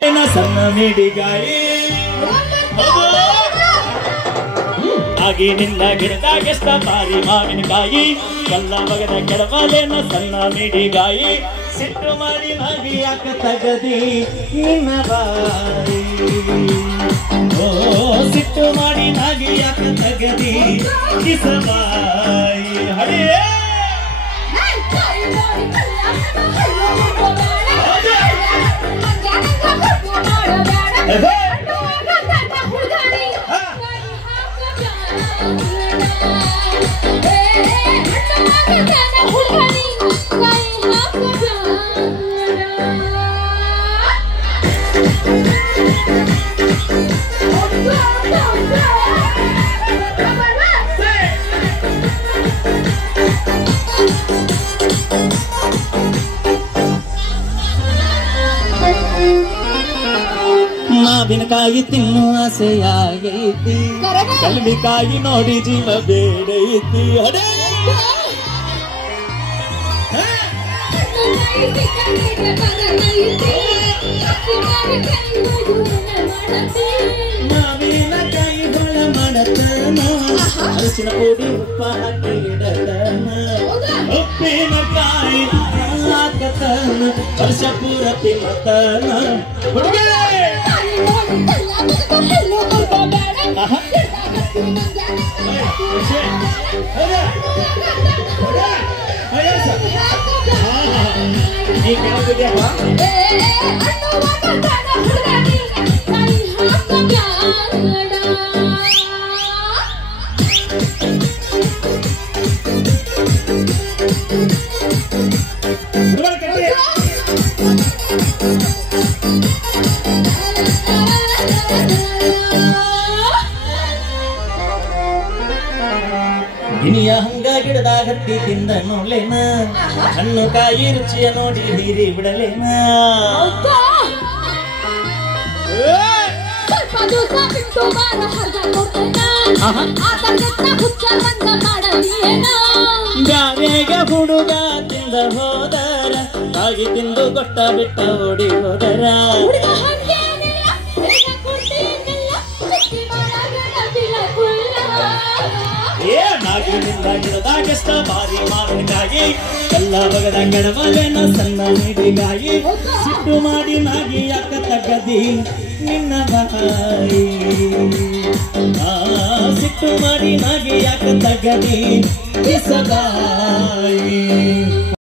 ಸಣ್ಣ ಮಿಡಿಗಾಯಿ ಆಗಿ ನಿನ್ನ ಗಿಡದಾಗೆಷ್ಟ ಬಾರಿ ಮಾವಿನಕಾಯಿ ಕಲ್ಲ ಮಗದ ಕೆಡವಲೇನ ಸಣ್ಣ ಮಿಡಿಗಾಯಿ ಸಿಟ್ಟು ಮಾಡಿ ನಾಗಿ ಯಾಕ ತಗದಿ ನಿನ್ನ ಬಾಯಿ ಓ ಸಿಟ್ಟು ಮಾಡಿ ನಾಗಿ ಯಾಕ ತಗದಿ ಕಿಸಬಾಯಿ ಹಡಿಯೇ ಮಾವಿನಕಾಯಿ ತಿನ್ನು ಆಸೆಯಾಗೈತಿ ಕಲ್ಲಿಕಾಯಿ ನೋಡಿ ಜೀವ ಬೇಡೈತಿ ಅಡೇ ಮಾವಿನಕಾಯಿ ಹೊಳ ಮಾಡತನ ಅರಸಿನ ಪುಡಿ ಉಪ್ಪ ಹಾಕಿ ಇಡತನ ಉಪ್ಪಿನಕಾಯಿ ಹಾಕತನ ವರ್ಷ ಪೂರ ತಿನ್ನತನ ಹುಡುಗ ಗಿಣಿಯ ಹಂಗ ಗಿಡದಾಗ ಹತ್ತಿ ತಿಂದ ನೋಡ್ಲೇನ ಹಣ್ಣು ಕಾಯಿ ರುಚಿಯ ನೋಡಿ ಹೀರಿ ಬಿಡಲೇನ ಬ್ಯಾರೆಗ ಹುಡುಗ ತಿಂದ ಹೋದರ ಕಾಗಿ ತಿಂದು ಗೊಟ್ಟ ಬಿಟ್ಟ ಓಡಿ ಹೋದರ ನಾಗಿನಿಂದ ಗಿಡದಾಗೆಷ್ಟ ಬಾರಿ ಮಾವಿನಕಾಯಿ ಎಲ್ಲ ಬಗದ ಗಡವಲೇನ ಸಣ್ಣ ಮಿಡಿಗಾಯಿ ಸಿಟ್ಟು ಮಾಡಿ ನಾಗಿ ಯಾಕ ತಗದಿ ನಿನ್ನ ಬಾಯಿ ಸಿಟ್ಟು ಮಾಡಿ ನಾಗಿ ಯಾಕ ತಗದಿ ಕಿಸಬಾಯಿ